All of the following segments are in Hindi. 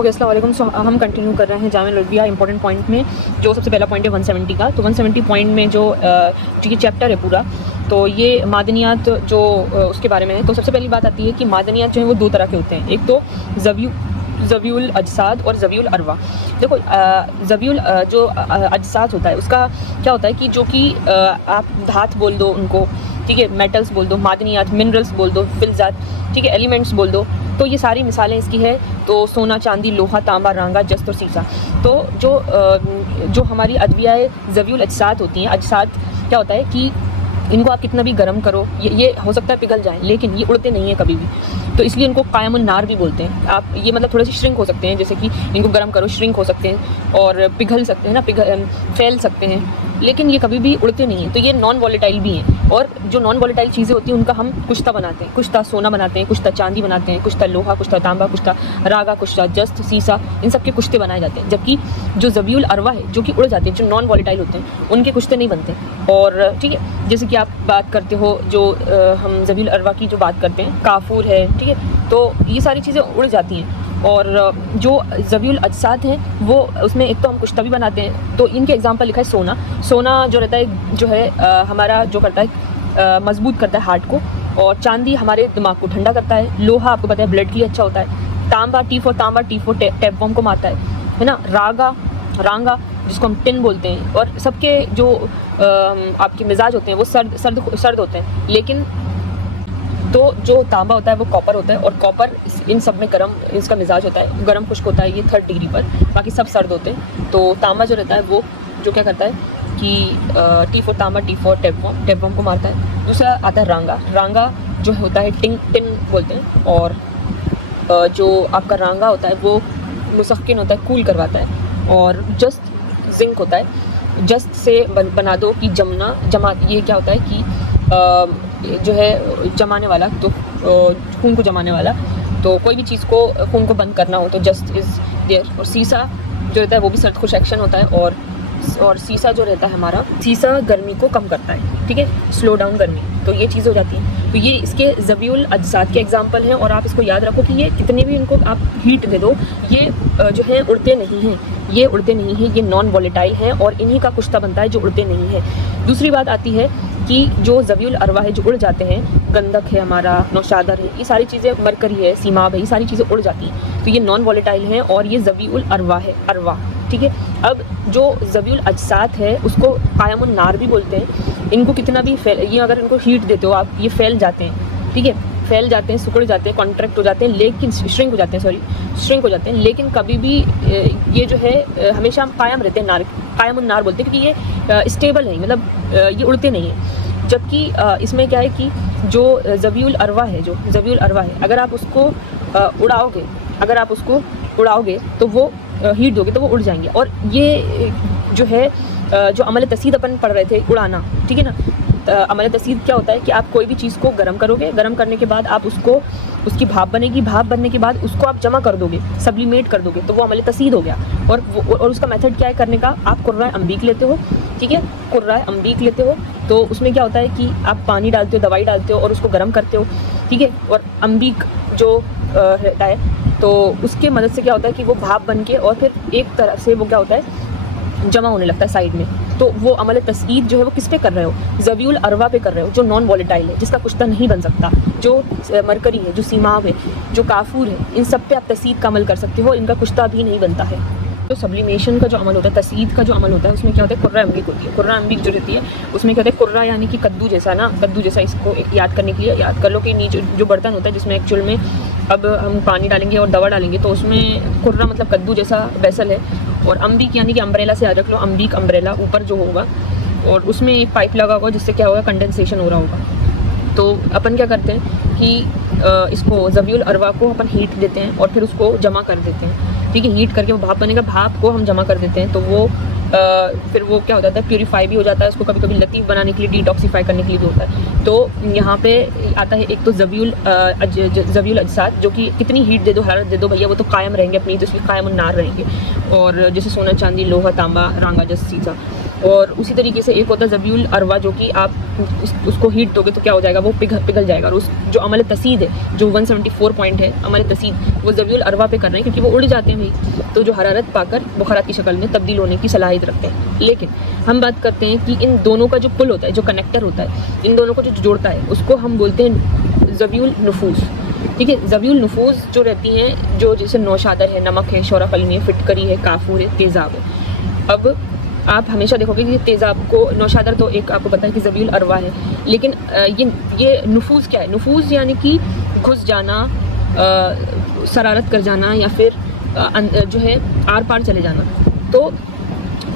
ओके अस्सलाम वालेकुम। सो हम कंटिन्यू कर रहे हैं जामिया लुलबिया इंपॉर्टेंट पॉइंट में। जो सबसे पहला पॉइंट है 170 का, तो 170 पॉइंट में जो ये चैप्टर है पूरा, तो ये मादनियात जो उसके बारे में है। तो सबसे पहली बात आती है कि मादनियात जो है वो दो तरह के होते हैं। एक तो ज़वीउल अजसाद और ज़वीउल अरवा। देखो ज़वीउल जो अजसाद होता है उसका क्या होता है कि जो कि आप धात बोल दो उनको, ठीक है, मेटल्स बोल दो, मादनियात मिनरल्स बोल दो, फिलजात, ठीक है, एलिमेंट्स बोल दो। तो ये सारी मिसालें इसकी है। तो सोना, चांदी, लोहा, तांबा, रांगा, जस्त और सीसा। तो जो हमारी अद्विया ज़वीउल अजसाद होती हैं, अजसाद क्या होता है कि इनको आप कितना भी गर्म करो ये हो सकता है पिघल जाएं, लेकिन ये उड़ते नहीं हैं कभी भी। तो इसलिए इनको कायमुन नार भी बोलते हैं। आप ये मतलब थोड़े से श्रिंक हो सकते हैं, जैसे कि इनको गर्म करो श्रिंक हो सकते हैं और पिघल सकते हैं ना, फैल सकते हैं, लेकिन ये कभी भी उड़ते नहीं हैं। तो ये नॉन वॉलेटाइल भी हैं। और जो नॉन वॉलेटाइल चीज़ें होती हैं उनका हम कुश्ता बनाते हैं। कुश्ता सोना बनाते हैं, कुश्ता चांदी बनाते हैं, कुश्ता लोहा, कुश्ता तांबा, कुश्ता रागा, कुश्ता जस्त, सीसा, इन सब के कुश्ते बनाए जाते हैं। जबकि जो ज़वीउल अरवा है जो कि उड़ जाते हैं, जो नॉन वॉलेटाइल होते हैं, उनके कुश्ते नहीं बनते। और ठीक है, जैसे कि आप बात करते हो जो हम ज़वीउल अरवा की जो बात करते हैं, काफूर है, ठीक है, तो ये सारी चीज़ें उड़ जाती हैं। और जो ज़वीउल अजसाद हैं वो उसमें एक तो हम कुश्ता भी बनाते हैं। तो इनके एग्जांपल लिखा है सोना। सोना जो रहता है जो है हमारा जो करता है मजबूत करता है हार्ट को। और चांदी हमारे दिमाग को ठंडा करता है। लोहा आपको पता है ब्लड के लिए अच्छा होता है। तांबा तांबा टैपवर्म को मारता है ना। रांगा जिसको हम टिन बोलते हैं। और सबके जो आपके मिजाज होते हैं वो सर्द होते हैं। लेकिन तो जो तांबा होता है वो कॉपर होता है, और कॉपर इन सब में गर्म इसका मिजाज होता है, गर्म खुश्क होता है ये 3rd डिग्री पर। बाकी सब सर्द होते हैं। तो तांबा जो रहता है वो जो क्या करता है कि T4 तांबा, T4 टैपवर्म को मारता है। दूसरा आता है रांगा जो होता है टिन बोलते हैं। और जो आपका रांगा होता है वो मुसक्किन होता है, कूल करवाता है। और जस्त जिंक होता है। जस्त से बना दो कि जमा ये क्या होता है कि जो है जमाने वाला, तो खून को जमाने वाला। तो कोई भी चीज़ को खून को बंद करना हो तो जस्ट इज़ देयर। और सीसा जो रहता है वो भी सर्द खुश एक्शन होता है। और सीसा जो रहता है हमारा, सीसा गर्मी को कम करता है, ठीक है, स्लो डाउन गर्मी। तो ये चीज़ हो जाती है। तो ये इसके ज़वीउल अजसाद के एग्जांपल हैं। और आप इसको याद रखो कि ये कितने भी इनको आप हीट दे दो, ये जो है उड़ते नहीं हैं। ये नॉन वॉलेटाइल हैं और इन्हीं का कुश्ता बनता है जो उड़ते नहीं हैं। दूसरी बात आती है कि जो ज़वीउल अरवा है जो उड़ जाते हैं, गंधक है हमारा, नौशादर है, ये सारी चीज़ें, मरकरी है, सीमाब है, ये सारी चीज़ें उड़ जाती हैं। तो ये नॉन वॉलेटाइल हैं और ये ज़वीउल अरवा है, ठीक है। अब जो ज़वीउल अजसाद है उसको कायमुन नार भी बोलते हैं। इनको कितना भी ये अगर इनको हीट देते हो आप, ये फैल जाते हैं, ठीक है, फैल जाते हैं, सिकुड़ जाते हैं, कॉन्ट्रैक्ट हो जाते हैं, लेकिन श्रिंक हो जाते हैं, लेकिन कभी भी ये जो है हमेशा कायम रहते हैं। कायमुन नार बोलते हैं क्योंकि ये स्टेबल है, मतलब ये उड़ते नहीं हैं। जबकि इसमें क्या है कि जो ज़वीउल अरवा है अगर आप उसको उड़ाओगे तो वो हीट दोगे तो वो उड़ जाएंगे। और ये जो है जो अमल तसीद अपन पढ़ रहे थे, उड़ाना, ठीक है ना। अमल तसीद क्या होता है कि आप कोई भी चीज़ को गर्म करोगे, गर्म करने के बाद आप उसकी भाप बनेगी, भाप बनने के बाद उसको आप जमा कर दोगे, सब्लिमेट कर दोगे, तो वो अमल तसीद हो गया। और उसका मेथड क्या है करने का, आप कुर्राए अम्बीक लेते हो, ठीक है, कुर्राए अम्बीक लेते हो। तो उसमें क्या होता है कि आप पानी डालते हो, दवाई डालते हो और उसको गर्म करते हो, ठीक है। और अम्बीक जो रहता है तो उसके मदद से क्या होता है कि वो भाप बन के और फिर एक तरफ से वो क्या होता है जमा होने लगता है साइड में। तो वो अमल तस्ईद जो है वो किस पे कर रहे हो, ज़वीउल अरवा पे कर रहे हो, जो नॉन वॉलेटाइल है, जिसका कुश्ता नहीं बन सकता, जो मरकरी है, जो सीमाब है, जो काफूर है, इन सब पे आप तस्ईद का अमल कर सकते हो, इनका कुश्ता भी नहीं बनता है। तो सब्लिमेशन का जो अमल होता है, तस्ईद का जो अमल होता है, उसमें क्या होता है, कुर्रा अम्बीक होती है। कुर्रा अम्बीक जो रहती है उसमें क्या होता है, कुर्रा यानी कि कद्दू जैसा। इसको याद करने के लिए याद कर लो कि नीचे जो बर्तन होता है जिसमें एक्चुअल में अब हम पानी डालेंगे और दवा डालेंगे, तो उसमें कुर्रा मतलब कद्दू जैसा वेसल है। और अम्बीक यानी कि अम्ब्रेला से याद रख लो, अम्बीक अम्ब्रेला ऊपर जो होगा, और उसमें एक पाइप लगा होगा जिससे क्या होगा, कंडेंसेशन हो रहा होगा। तो अपन क्या करते हैं कि इसको ज़वीउल अरवा को अपन हीट देते हैं और फिर उसको जमा कर देते हैं, ठीक है। हीट करके वो भाप बनेगा, भाप को हम जमा कर देते हैं, तो वो फिर वो क्या हो जाता है, प्यूरीफाई भी हो जाता है। उसको कभी कभी लतीफ़ बनाने के लिए, डिटॉक्सीफाई करने के लिए भी होता है। तो यहाँ पे आता है एक तो ज़वीउल अजसाद, जो कि कितनी हीट दे दो, हरारत दे दो भैया, वो तो कायम रहेंगे अपनी, तो इसलिए कायम नार रहेंगे। और जैसे सोना, चांदी, लोहा, तांबा, रांगा, जस्त, सीसा। और उसी तरीके से एक होता है ज़बीउल अरवा, जो कि आप उसको हीट दोगे तो क्या हो जाएगा, वो पिघल जाएगा। और उस जो अमल तसीद है, जो 174 पॉइंट है अमल तसीद, वो ज़बीउल अरवा पे कर रहे हैं क्योंकि वो उड़ जाते हैं भाई, तो जो हरारत पाकर बुखारात की शक्ल में तब्दील होने की सलाहियत रखते हैं। लेकिन हम बात करते हैं कि इन दोनों का जो पुल होता है, जो कनेक्टर होता है, इन दोनों को जो जोड़ता है, उसको हम बोलते हैं ज़बीउल नुफूस। ठीक है, ज़बीउल नुफूस जो रहती हैं, जो जैसे नौशादर है, नमक है, शौरा कलमी है, फिटकरी है, काफूर है, तेज़ाब है। अब आप हमेशा देखोगे कि तेज़ाब को, नौशादर तो एक आपको पता है कि ज़बीउल अरवा है, लेकिन ये नुफूस क्या है? नुफूस यानी कि घुस जाना, शरारत कर जाना, या फिर जो है आर पार चले जाना। तो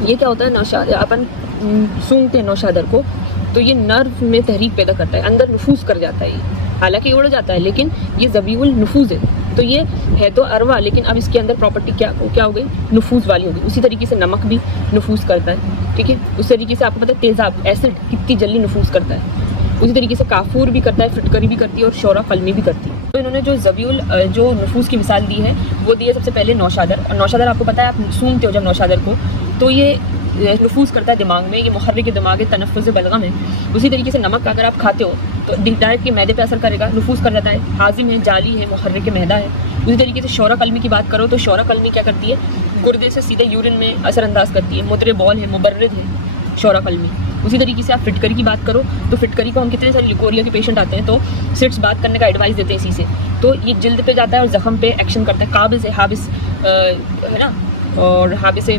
ये क्या होता है, नौशादर अपन सूंघते हैं नौशादर को, तो ये नर्व में तहरीक पैदा करता है, अंदर नुफूस कर जाता है ये। हालांकि उड़ जाता है, लेकिन ये ज़बीउल नुफूस है। तो ये है तो अरवा, लेकिन अब इसके अंदर प्रॉपर्टी क्या हो गई, नुफूस वाली हो गई। उसी तरीके से नमक भी नुफूस करता है। ठीक है, उस तरीके से आपको पता है तेज़ाब, एसिड कितनी जल्दी नुफूस करता है। उसी तरीके से काफूर भी करता है, फिटकरी भी करती है, और शौरा कलमी भी करती है। तो इन्होंने जो ज़बीउल जो नुफूस की मिसाल दी है, वो दी है सबसे पहले नौशादर। और नौशादर आपको पता है, आप सूंघते हो जब नौशादर को, तो ये नफूस करता है दिमाग में, ये मुहर्रिक दिमाग है, तनफ़्फ़ुज़ बलगम है। उसी तरीके से नमक अगर आप खाते हो तो डायरेक्ट के मैदे पे असर करेगा, नफूस कर जाता है, हाजिम है, जाली है, मुहर्रिक मैदा है। उसी तरीके से शौरा कलमी की बात करो तो शौरा कलमी क्या करती है, गुर्दे से सीधे यूरिन में असरअंदाज करती है, मुद्रे बॉल है, मुबर्रिद है शौरा कलमी। उसी तरीके से आप फिटकरी की बात करो तो फिटकरी को हम कितने सारे लिकोरिया के पेशेंट आते हैं तो सिट्स बात करने का एडवाइस देते हैं इसी से। तो ये जिल्द पे जाता है और ज़ख़म पे एक्शन करता है। काबिज़ है, हाबिस है ना, और हाबिस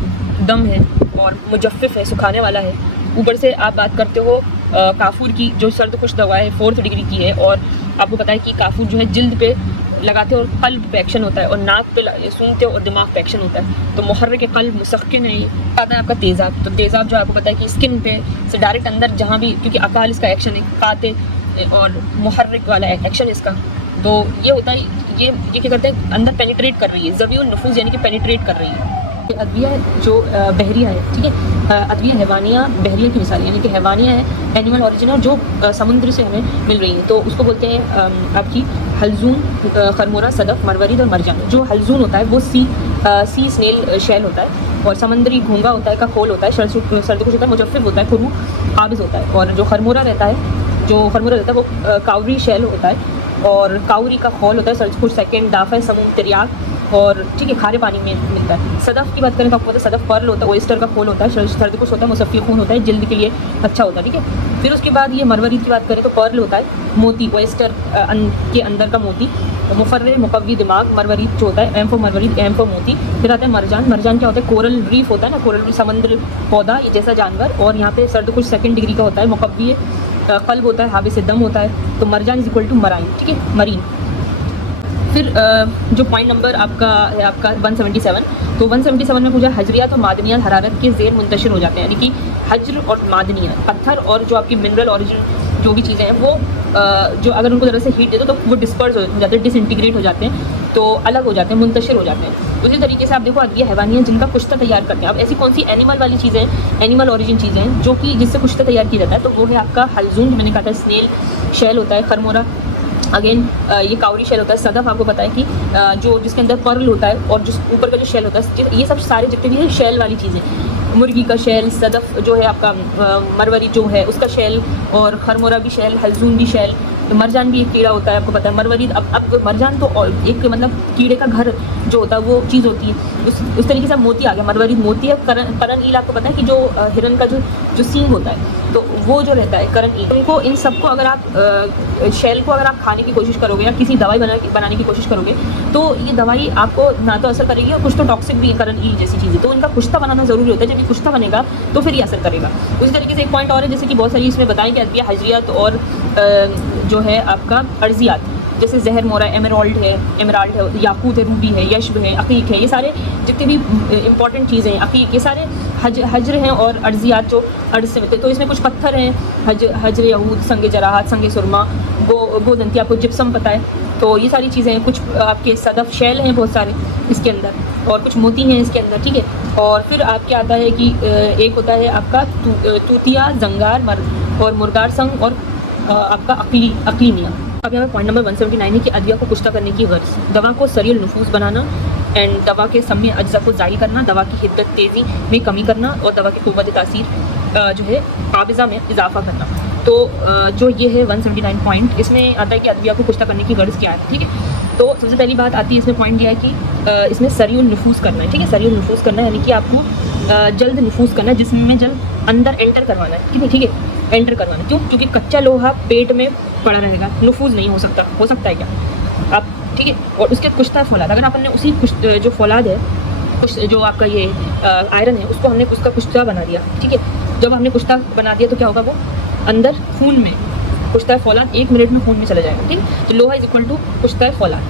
दम है, और मुजफ्फिफ है, सुखाने वाला है। ऊपर से आप बात करते हो काफूर की, जो सर्द खुश दवा है, 4th डिग्री की है, और आपको पता है कि काफूर जो है जिल्द पे लगाते हो और कल्ब पे एक्शन होता है, और नाक पे सूंघते हो और दिमाग पे एक्शन होता है। तो मुहर्रिक कल्ब मुसक्किन है। आता है आपका तेज़ाब। तो तेज़ाब जो आपको पता है कि स्किन पे से डायरेक्ट अंदर जहाँ भी, क्योंकि अकाल इसका एक्शन है, काते और मुहर्रिक वाला एक्शन इसका। तो ये होता है, ये क्या करते हैं, अंदर पेनिट्रेट कर रही है। ज़बीउल नुफूस यानी कि पेनिट्रेट कर रही है। अदविया जो बहरिया है, ठीक है, अदविया हैवानिया बहरिया की मिसाल, यानी कि हैवानिया है एनिमल ओरिजिन, और जो समुद्र से हमें मिल रही है। तो उसको बोलते हैं आपकी हल्जून, खरमोरा, सदफ, मरवरीद और मरजान। जो हल्जून होता है वो सी स्नेल शेल होता है, और समंदरी घोंगा होता है, का खोल होता है, सर्दकुश होता है, मुजफ्फिफ होता है, खुरू हाबिस होता है। और जो खरमोरा रहता है वो कावरी शेल होता है, और काउरी का खोल होता है, सर्दकुश सेकेंड, डाफा, समूम, तिरियाक, और ठीक है, खारे पानी में मिलता है। सदफ़ की बात करें तो आपको पता है सदफ़ पर्ल होता है, ओयस्टर का खोल होता है, सर्दकुश होता है, मुसफ़्फ़ी खून होता है, जल्द के लिए अच्छा होता है। ठीक है, फिर उसके बाद ये मरवरीद की बात करें तो पर्ल होता है, मोती, ओयस्टर के अंदर का मोती, मुफर्रिर मुकव्वी दिमाग, मरवरीद जो होता है, एम फॉर मरवरीद, एम फॉर मोती। फिर आता है मरजान। मरजान क्या होता है, कोरल रीफ होता है ना, कोरल समुद्र पौधा ये जैसा जानवर, और यहाँ पे सर्दकुश 2nd डिग्री का होता है, मुकव्वी कल्ब होता है, हाबिस दम होता है। तो मरजान इज इक्वल टू मराइन, ठीक है, मरीन। फिर जो पॉइंट नंबर आपका है आपका 177, तो 177 में पूछा हजरियात और मादनियात हरारत के ज़ेर मुंतशिर हो जाते हैं, यानी कि हजर और मादनियात, पत्थर और जो आपकी मिनरल ओरिजिन जो भी चीज़ें हैं वो जो अगर उनको ज़रा से हीट दे दो तो वो डिस्पर्स हो जाते हैं, डिसइंटीग्रेट हो जाते हैं, तो अलग हो जाते हैं, मुंतशिर हो जाते हैं। उसी तरीके से आप देखो अदविया हैवानियाँ जिनका कुश्ता तैयार करते हैं। अब ऐसी कौन सी एनिमल वाली चीज़ें हैं, एनिमल ओरिजिन चीज़ें हैं जो कि जिससे कुश्ता तैयार किया जाता है, तो वो है आपका हल्जून, मैंने कहा था, स्नेल शेल होता है, खरमोरा अगेन ये काउरी शेल होता है, सदफ आपको पता है कि जो जिसके अंदर पर्ल होता है, और जिस ऊपर का जो शेल होता है, ये सब सारे जितने भी हैं शेल वाली चीज़ें, मुर्गी का शेल, सदफ जो है आपका मरवरी जो है उसका शेल, और खरमोरा भी शेल, हल्जून भी शेल। तो मरजान भी एक कीड़ा होता है, आपको पता है। मरवरी अब मरजान तो एक मतलब कीड़े का घर जो होता है वो चीज़ होती है, उस तरीके से मोती आ गया, मरवरी मोती है। करन ईल आपको पता है कि जो हिरन का जो सींग होता है, तो वो जो रहता है करन ईल, उनको इन सबको अगर आप शेल को अगर आप खाने की कोशिश करोगे या किसी दवाई बनाने की कोशिश करोगे, तो ये दवाई आपको ना तो असर करेगी, और कुछ तो टॉक्सिक भी है करन ईल जैसी चीज़ें, तो इनका कुश्ता बनाना ज़रूरी होता है। जब ये कुश्ता बनेगा तो फिर ये असर करेगा। उसी तरीके से एक पॉइंट और है, जैसे कि बहुत सारी इसमें बताएं कि अदविया हजरियात और जो है आपका अर्जियात, जैसे जहर मोरा, एमराल्ड है, याकूत है, रूबी है, यशब है, अकीक है, ये सारे जितने भी इंपॉर्टेंट चीज़ें हैं, अकीक, ये सारे हजर हैं, और अर्जियात जो अर्ज से मिलते हैं। तो इसमें कुछ पत्थर हैं, हजर यहूद, संग जराहत, संग सुरमा, गोदंती, आपको जिप्सम पता है। तो ये सारी चीज़ें हैं। कुछ आपके सदफ शेल हैं बहुत सारे इसके अंदर, और कुछ मोती हैं इसके अंदर, ठीक है। और फिर आपके आता है कि एक होता है आपका तूतिया, जंगार और मुर्दार संग, और आपका अक्लीनिया। अब यहाँ पॉइंट नंबर 179 है कि अदविया को कुश्ता करने की गर्ज, दवा को सरील नफूस बनाना, एंड दवा के समय अज्जा को ज़ाहिर करना, दवा की हिद्दत तेज़ी में कमी करना, और दवा की कुव्वत तासीर जो है काबिज़ा में इजाफा करना। तो जो ये है 179 पॉइंट, इसमें आता है कि अदविया को कुश्ता करने की गर्ज क्या है। ठीक है, तो सबसे पहली बात आती है इसमें पॉइंट यह है कि इसमें सरीउल नफूस करना है। ठीक है, सरीउल नफूस करना है यानी कि आपको जल्द नफूस करना है, जिसमें जल्द अंदर एंटर करवाना है। ठीक है, एंटर करवाना है। क्यों? क्योंकि कच्चा लोहा पेट में पड़ा रहेगा, नफूज नहीं हो सकता है क्या आप। ठीक है, और उसके कुश्ता फौलाद, अगर आपने उसी जो फौलाद है, जो आपका ये आयरन है, उसको हमने उसका कुश्ता बना दिया। ठीक है, जब हमने कुश्ता बना दिया तो क्या होगा, वो अंदर खून में कुश्ता फौलाद 1 मिनट में खून में चला जाएगा। ठीक है, तो लोहा इज इक्वल टू कुश्ता फौलाद,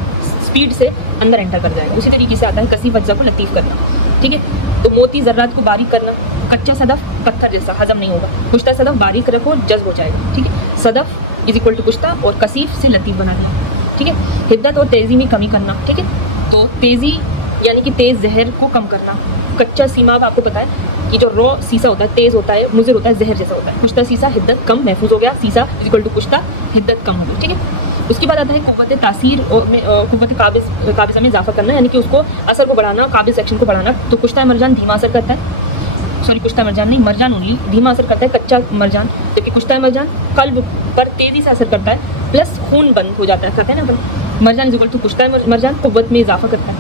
स्पीड से अंदर एंटर कर जाएगा। उसी तरीके से आता है कसीफ अज्जा को लतीफ़ करना। ठीक है, तो मोती ज़र्रात को बारीक करना, कच्चा सदफ पत्थर जैसा हजम नहीं होगा, कुश्ता सदफ बारीक रखो जज्ब हो जाएगा। ठीक है, सदफ इज इक्वल टू कुश्ता और कसीफ से लतीफ़ बना दिया। ठीक है, हिद्दत और तेज़ी में कमी करना। ठीक है, तो तेज़ी यानी कि तेज़ जहर को कम करना। कच्चा सीमाब आपको पता है कि जो रॉ सीसा होता है तेज़ होता है, मुज़र होता है, जहर जैसा होता है। कुश्ता सीसा हिद्दत कम, महफूज हो गया, सीसा इज इक्वल टू कुश्ता, हिद्दत कम हो गई। ठीक है, उसके बाद आता है क़ुव्वत तासीर में क़ुव्वत काबिज़ा में इजाफा करना, यानी कि उसको असर को बढ़ाना, काबिज़ सेक्शन को बढ़ाना। तो कुश्ता मरजान धीमा असर करता है, सॉरी कुश्ता मरजान नहीं, मरजान ओनली धीमा असर करता है, कच्चा मरजान, जबकि कुश्ता मरजान कल्ब पर तेज़ी से असर करता है, प्लस खून बंद हो जाता है, कहते हैं ना अपन। मरजान इज इक्वल टू कुश्ता मरजान क़ुव्वत में इजाफा करता है।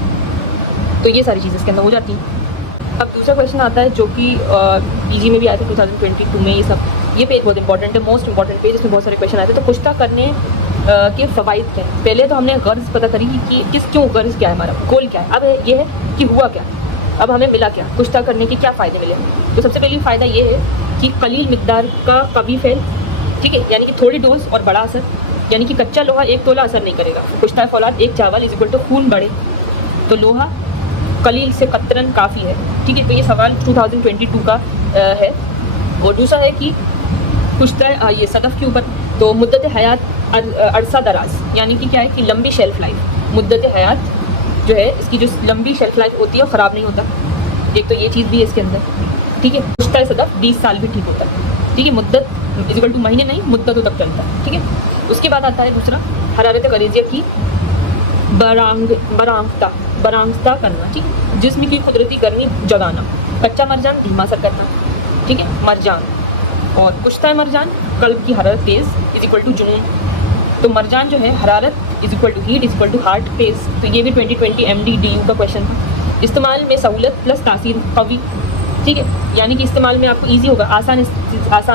तो ये सारी चीज़ें इसके अंदर हो जाती हैं। अब दूसरा क्वेश्चन आता है जो कि पीजी में भी आया था 2022 में, ये पेज बहुत इंपॉर्टेंट है, मोस्ट इंपॉर्टेंट पेज, इसमें बहुत सारे क्वेश्चन आए थे। तो कुश्ता करने के फ़वाइद क्या है। पहले तो हमने गर्ज पता करी कि क्यों गर्ज क्या है, हमारा गोल क्या है। अब ये है कि हुआ क्या, अब हमें मिला क्या, कुश्ता करने के क्या फ़ायदे मिले। तो सबसे पहली फ़ायदा ये है कि कलील मिकदार का कवी फैल। ठीक है, यानी कि थोड़ी डोज और बड़ा असर, यानी कि कच्चा लोहा 1 तोला असर नहीं करेगा। कुश्ता फौलाद 1 चावल इज इक्वल टू खून बढ़े, तो लोहा कलील से कतरन काफ़ी है। ठीक है, तो ये सवाल 2022 का है। और दूसरा है कि कुश्ता ये सदफ़ के ऊपर, तो मुद्दत हयात अरसा दराज, यानी कि क्या है कि लंबी शेल्फ लाइफ, मुद्दत हयात जो है इसकी जो लंबी शेल्फ लाइफ होती है वो ख़राब नहीं होता। एक तो ये चीज़ भी है इसके अंदर। ठीक है, कुश्ता सदफ़ 20 साल भी ठीक होता है। ठीक है, मुद्दत इज इक्वल टू महीने नहीं, मुद्दतों तक चलता है। ठीक है, उसके बाद आता है दूसरा हरारत गरीज़िया की बरांगता करना। ठीक है, जिस्म की कुदरती गर्मी जगाना, कच्चा मरजान धीमा असर करना। ठीक है, मरजान और कुश्ता मरजान कल्ब की हरारत तेज़ इज इक्वल टू जुनून। तो मरजान जो है हरारत is equal to heat is equal to heart pace. तो ये भी 2020 MDDU का क्वेश्चन था। इस्तेमाल में सहूलत प्लस तासीर कवी। ठीक है, यानी कि इस्तेमाल में आपको ईजी होगा, आसान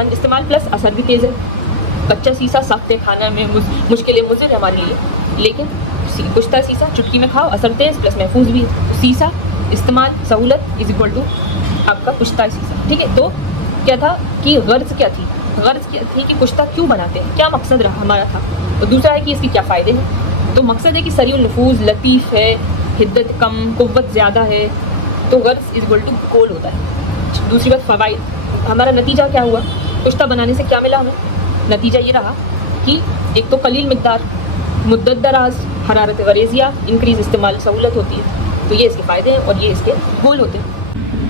इस्तेमाल प्लस असर भी तेज़ है। कच्चा सीसा सख्त है, खाना में मुश्किल मुज़र है हमारे लिए, लेकिन कुश्ता सीसा चुटकी में खाओ, असर तेज़ प्लस महफूज भी है। सीसा इस्तेमाल सहूलत इज इक्वल टू आपका कुश्ता सीसा। ठीक है, तो क्या था कि गर्ज क्या थी, गर्ज क्या थी कि कुश्ता क्यों बनाते हैं, क्या मकसद रहा हमारा था। और दूसरा है कि इसके क्या फ़ायदे हैं। तो मकसद है कि सरीउल नफूज लतीफ़ है, हिद्दत कम, कुव्वत ज़्यादा है, तो गर्ज इज इक्वल टू गोल होता है। दूसरी बात फ़वाइद, हमारा नतीजा क्या हुआ, कुश्ता बनाने से क्या मिला हमें। नतीजा ये रहा कि एक तो कलील मिकदार, मुद्दत दराज, हरारत गरीज़िया, इंक्रीज़ इस्तेमाल सहूलत होती है। तो ये इसके फ़ायदे हैं और ये इसके गोल होते हैं।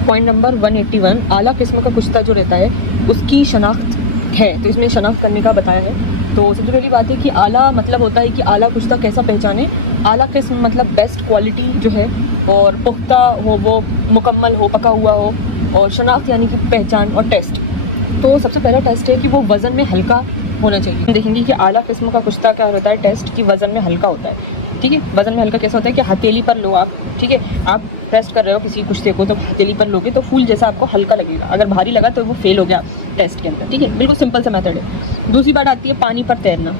पॉइंट नंबर 181, आला किस्म का कुश्ता जो रहता है उसकी शनाख्त है। तो इसमें शनाख्त करने का बताया है। तो सबसे पहली बात है कि आला मतलब होता है कि आला कुश्ता कैसा पहचाने। आला किस्म मतलब बेस्ट क्वालिटी जो है और पुख्ता हो, वो मुकम्मल हो, पका हुआ हो। और शनाख्त यानी कि पहचान और टेस्ट। तो सबसे पहला टेस्ट है कि वो वज़न में हल्का होना चाहिए। हम देखेंगे कि आला किस्म का कुश्ता क्या होता है, टेस्ट की वज़न में हल्का होता है। ठीक है, वज़न में हल्का कैसा होता है कि हथेली पर लो आप। ठीक है, आप टेस्ट कर रहे हो किसी कुश्ते को तो हथेली पर लोगे तो फूल जैसा आपको हल्का लगेगा, अगर भारी लगा तो वो फेल हो गया टेस्ट के अंदर। ठीक है, बिल्कुल सिंपल सा मेथड है। दूसरी बात आती है पानी पर तैरना।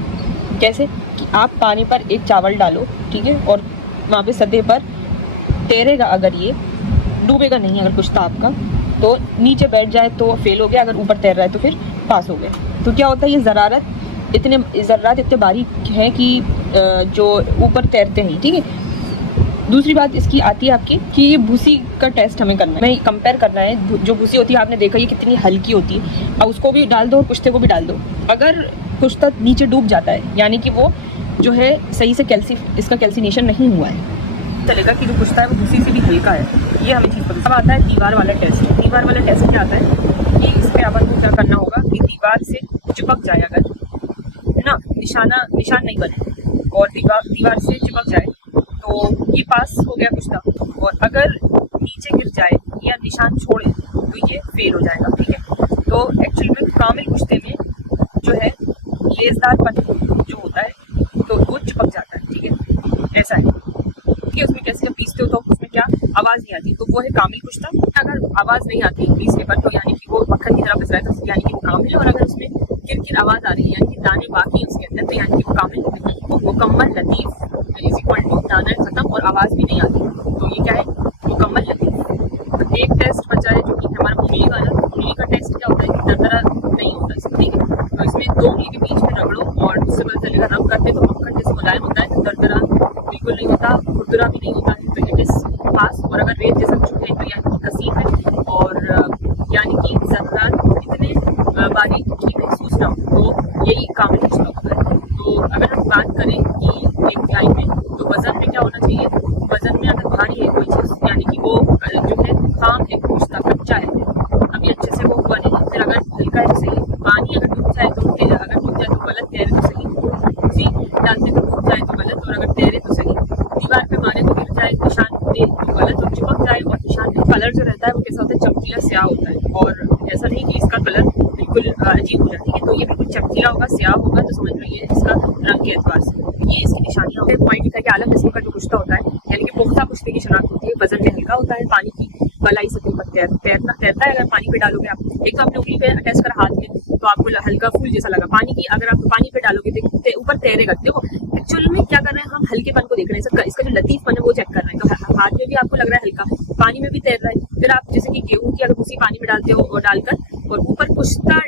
कैसे कि आप पानी पर एक चावल डालो, ठीक है, और वहाँ पे सतह पर तैरेगा, अगर ये डूबेगा नहीं, अगर कुश्ता आपका तो नीचे बैठ जाए तो फेल हो गया, अगर ऊपर तैर रहा है तो फिर पास हो गया। तो क्या होता है, ये ज़र्रात इतने बारीक हैं कि जो ऊपर तैरते हैं। ठीक है, दूसरी बात इसकी आती है आपकी कि ये भूसी का टेस्ट हमें करना है, हमें कंपेयर करना है। जो भूसी होती है आपने देखा ये कितनी हल्की होती है, और उसको भी डाल दो और कुश्ते को भी डाल दो। अगर कुश्ता नीचे डूब जाता है यानी कि वो जो है सही से इसका कैल्सिनेशन नहीं हुआ है, चलेगा कि जो कुश्ता है वो भूसी से भी हल्का है। ये हमें चीज़ पता। अब आता है दीवार वाला टेस्ट। दीवार वाला टेस्ट क्या आता है कि इस पर अपन को क्या करना होगा कि दीवार से चिपक जाए, अगर ना निशान नहीं बने और दीवार से चिपक जाए तो ये पास हो गया कुश्ता, और अगर नीचे गिर जाए या निशान छोड़े तो ये फेल हो जाएगा। ठीक है, तो कामिल कुश्ते में जो है लेसदार पन जो होता है तो वो चिपक जाता है, ठीक है, ऐसा है कि उसमें कैसे जब पीसते हो तो उसमें क्या आवाज़ नहीं आती, तो वो है कामिल कुश्ता। अगर आवाज़ नहीं आती पीसने पर तो यानी कि वो मक्खन की तरह पिस रहा है, तो यानी कि वो कामिल है। और अगर उसमें किरकिर आवाज़ आ रही है यानी कि दाने बाकी है उसके अंदर, तो यानी कि वो कामिल है। वो मुकम्मल लतीफ़ इज इक्वल टू दाना खत्म और आवाज़ भी नहीं आती, तो ये क्या है, मुकम्मल लतीफ़। तो एक टेस्ट बचा है जो कि हमारा उंगली का ना, उंगली का टेस्ट क्या होता है कि दरदरा नहीं होता इसमें, ठीक है। तो इसमें 2 उंगली के बीच में रगड़ो और उससे पता चलेगा, रब करते तो मक्खन जैसे मुलायम होता है, तो दरदरा बिल्कुल नहीं होता, खुरदुरा भी नहीं होता है, तो इट इज़ पास। और अगर रेत जैसा कुछ है तो यानी कि कसीफ है और यानी कि ज़र्रात इतने बारीक की महसूस ना हो, तो यही कामिल कुश्ता होता है। तो अगर हम बात करें कि एक लाइन में, तो वज़न में क्या होना चाहिए, वज़न में अगर भारी है कोई चीज़ यानी कि वो जो है काम है, कुश्ता कच्चा है, अभी अच्छे से वो हुआ नहीं, फिर अगर हल्का है तो सही, पानी अगर डूब जाए तो तेज, अगर डूब जाए तो गलत, तैरे तो सही, उसी डालते तो डूब जाए तो गलत, और अगर तैरे तो सही, दीवार पे मारे तो गिर जाए, निशान दे तो गलत, और चिपक जाए। और निशान का कलर जो रहता है वो कैसा होता है, चमकीला स्याह होता है, और ऐसा नहीं कि इसका कलर बिल्कुल अजीब हो जाती है, तो ये बिल्कुल चमकीला होगा, स्याह होगा, तो समझ लो ये इसका रंग के एतबार से ये इसकी निशानियाँ होती है। पॉइंट लिखा है कि आलम किस्म का जो कुश्ता होता है यानी कि पुख्ता कुश्ते की शनाख्त होती है, वजन में हल्का होता है, पानी की बलाई सतह पर तैरता है। अगर पानी पे डालोगे आप, एक तो आपने उंगली पे अटैच करा हाथ में तो आपको हल्का फूल जैसा लगा, पानी की अगर आप पानी पे डालोगे तो ऊपर तैरेगा। देखो एक्चुअल में क्या कर रहे हैं हम, हल्केपन को देख रहे हैं, इसका जो लतीफपन है वो चेक कर रहे हैं। तो हाथ में भी आपको लग रहा है हल्का, पानी में भी तैर रहा है। फिर आप जैसे कि गेहूं की अगर उसी पानी में डालते हो और डालकर और ऊपर कुश्ता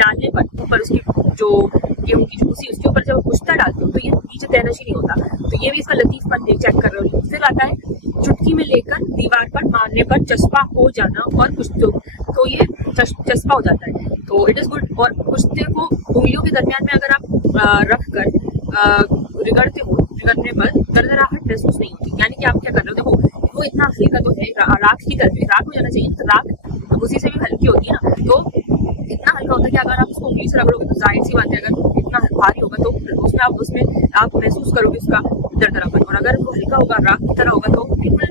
डालने पर ऊपर उसकी जो गेहूं की जो उसके ऊपर जब कुश्ता डालते हो तो ये नीचे तैरशी नहीं होता, तो ये भी इसका लतीफपन चेक कर रहे हो। फिर आता है चुटकी में लेकर दीवार पर मारने पर चस्पा हो जाना, और कुश्ते तो ये चस्पा हो जाता है, तो इट इज़ गुड। और कुश्ते को उंगलियों के दरमियान में अगर आप रख कर रिगड़ते हो, रिगड़ने पर दरदराहट महसूस नहीं होती, यानी कि आप क्या कर रहे हो, देखो वो इतना हल्का तो है, राख की तरह राख हो जाना चाहिए, तो राख उसी से भी हल्की होती है ना, तो इतना हल्का होता है कि अगर आप उसको उंगली से रगड़ोगे तो जाहिर सी बात है, अगर इतना भारी होगा तो उसमें आप महसूस करोगे उसका दरदरापन, और अगर वो हल्का होगा, राख की तरह होगा, तो बिल्कुल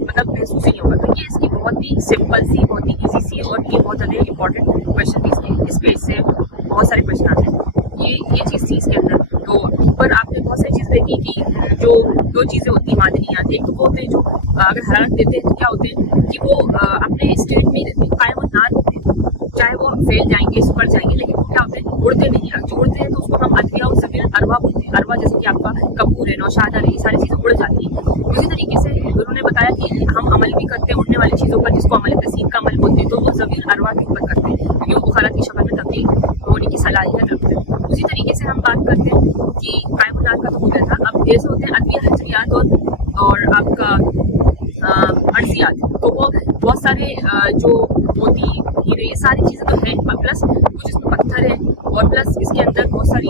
मतलब महसूस ही नहीं होगा। तो ये इसकी बहुत ही सिंपल सी, बहुत ही ईजी सी, और ये बहुत ज़्यादा इंपॉर्टेंट क्वेश्चन थी इस पेज से बहुत सारे क्वेश्चन आते हैं, ये चीज़ थी इसके अंदर। तो ऊपर आपने बहुत सारी चीज़ देखी कि जो 2 चीज़ें होती हैं मादनियात, एक तो वो होते हैं जो अगर हरारत देते हैं तो क्या होते हैं कि वो अपने स्टेट में रहते हैं, कायम और नार होते हैं, चाहे वो फैल जाएंगे, सुपर जाएंगे, लेकिन वो क्या होते हैं, उड़ते नहीं हैं। जो उड़ते हैं तो उसको हम अदविया और ज़मीर अरवा बोलते हैं। अरवा जैसे कि आपका कपूर है, नौशाद है, ये सारी चीज़ें उड़ जाती हैं। उसी तरीके से उन्होंने बताया कि हम अमल भी करते हैं उड़ने वाली चीज़ों पर, जिसको अमल तसीर का अमल बोलते हैं, तो वो ज़मीर अरवा के ऊपर करते हैं क्योंकि वो बुखारत की शक्ल में तब्दील होने की सलाहियत रखते हैं। उसी तरीके से हम बात करते हैं कि कायम और नार का तो हो गया था, अब जैसे होते हैं अदविया, हजरियात और आपका अर्जियात, तो वो बहुत सारे जो मोती हीरे ये सारी चीज़ें तो हैं, प्लस कुछ इसमें पत्थर है और प्लस इसके अंदर बहुत सारी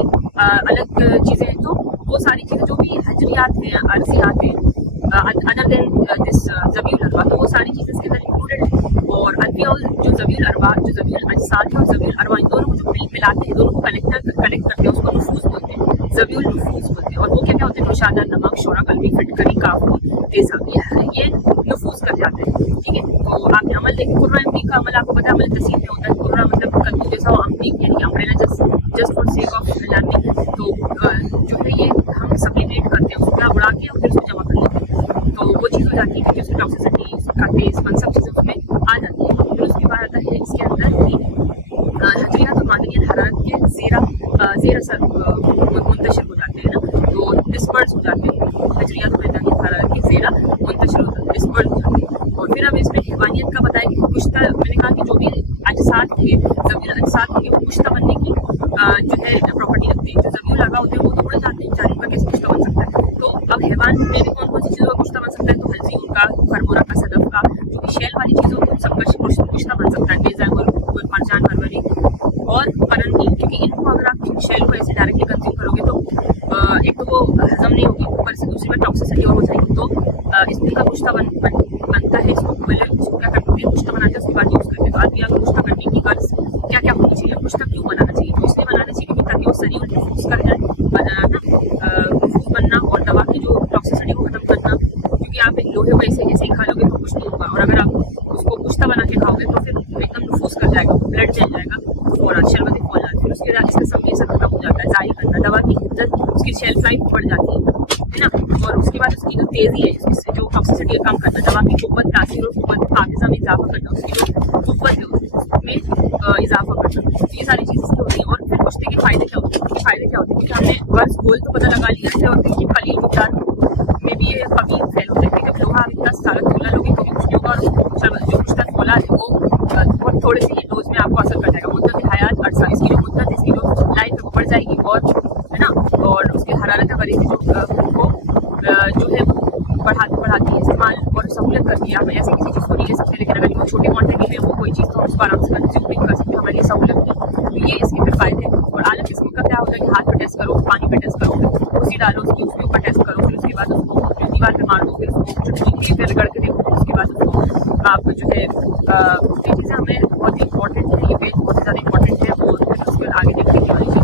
अलग चीज़ें हैं। तो वो सारी चीज़ें जो भी हजरियात हैं, अर्जियात हैं, अदर देन दिस ज़बीउल अरवा, तो वो सारी चीज़ें इसके अंदर इंक्लूडेड है। और अदविया जो ज़बीउल अरवा, जो ज़बीउल अजसाद है और ज़बीउल अरवा, इन दोनों को जो मिलाते हैं, दोनों को कनेक्ट करते हैं, उसको नुफूस बोलते हैं, ज़बीउल नुफूस बोलते हैं। और वो क्या क्या होते हैं, नौशादा, नमक, शोरा, कलमी, फिटकरी, काफूर, तेज़ाब, ये नुफूस कर जाते हैं, ठीक है। तो आपने अमल देखें, कुर्रा अमली का अमल आपको पता है अमल तसीर में होता है। कुर्रा मतलब कद्दू जैसा, अमली यानी कि umbrella, just for sake of learning, तो जो है ये हम सप्लीमेट करते हैं, उसको उड़ा के और फिर उसको जमा कर लेते हैं, तो वो चीज़ हो जाती है कि उसकी टॉक्सिसिटी, उसका टेस्ट, सब चीज़ें उसमें आ जाती है। फिर उसके बाद आता है इसके अंदर कि हजरियात और मादनियात हरारत के ज़ेर असर मुंतशिर हो जाते हैं ना, तो डिस्पर्स हो जाते हैं, हजरियात और मादनियात हरारत के ज़ेरा मुंतशिर होता है, डिस्पर्स हो जाते हैं। और फिर अब इसमें हैवानियत का बताया कि कुश्ता, मैंने कहा कि जो भी अजसाद होंगे, ज़मीर अजसाद होंगे, वो कुश्ता बनने की जो है प्रॉपर्टी रखते हैं। जो ज़मीर लगा होते हैं वो तो उड़ जाते हैं, चारों का कैसे कुश्ता बन सकता है। तो अब हैवान में भी कौन कौन सी चीज़ों का कुश्ता बन सकता है, तो हल्जी उनका, खरमोरा का, सदफ का, जो भी शैल वाली चीज़ होती है सबका कुश्ता बन सकता है, बेज़ा और मरजान, मरवरी और परंदी, क्योंकि इनको अगर आप शैल को ऐसे डायरेक्टली कंज्यूम करोगे तो एक तो वो हजम नहीं होगी, ऊपर से दूसरी बार टॉक्सिसिटी और हो जाएगी, तो इनका कुश्ता बनता है। इसको पहले इसको क्या करते हैं, कुश्ता बनाते हैं, उसके बाद यूज़ करते हैं। तो अदविया को कुश्ता करने की गर्ज क्या क्या होनी चाहिए, कुश्ता क्यों बनाना चाहिए, तो इसलिए बनाना चाहिए क्योंकि ताकि वो शरीर नफूस कर जाए, नफूस बनना और दवा की जो टॉक्सिसिटी को खत्म करना, क्योंकि आप लोहे को ऐसे ही खा लोगे तो कुछ नहीं होगा, और अगर आप उसको कुश्ता बना के खाओगे तो फिर एकदम नफूस कर जाएगा, ब्लड जल जाएगा, तेज़ी है इससे जो टॉक्सिसिटी कम करना, दवा की कुव्वत, तासीर और कुव्वत पाकिज़ा में इजाफा करना, उसकी जो कुव्वत है उसमें इजाफा करना, ये सारी चीज़ें इसकी होती हैं। और फिर कुश्ती के फ़ायदे क्या होते हैं? फ़ायदे क्या होते हैं कि हमने वर्ष गोल तो पता लगा लिया है, और देखिए कलील मिकदार में भी ये कभी फैल होता है कि जब लोहा इतना सारा तोला लोगे कभी कुछ नहीं होगा, और जो कुश्ता तोला है वो बहुत थोड़े से ही डोज में आपको असर कर जाएगा। मुद्दत हयात अर्सा, इसकी जो मुद्दत है, इसकी जो लाइफ है वो बढ़ जाएगी, और है ना, और उसकी हरारत वगैरह को जो है बढ़ाती है इस्तेमाल और सहूलत करती है। आप ऐसे किसी चीज़ को नहीं ले सकते, लेकिन अगर वो छोटी क्वांटिटी में वो कोई चीज़ तो हम उसको आराम से कंज्यूम नहीं कर सकते, हमारे लिए सहूलत नहीं। तो ये इसके फिर फायदे हैं। और आला किस्म का क्या होता है कि हाथ पे टेस्ट करो, पानी पे टेस्ट करो, उसी डालो, उसके ऊपर टेस्ट करो, फिर उसके बाद उसको दीवार पे मार दो, फिर उसको चुटकी पे रगड़ के देखो, उसके बाद उसको आप जो है ये चीज़ें हमें बहुत इंपॉर्टेंट है, ये पेज बहुत ज़्यादा इंपॉर्टेंट है, और फिर उसके आगे देखने की वाली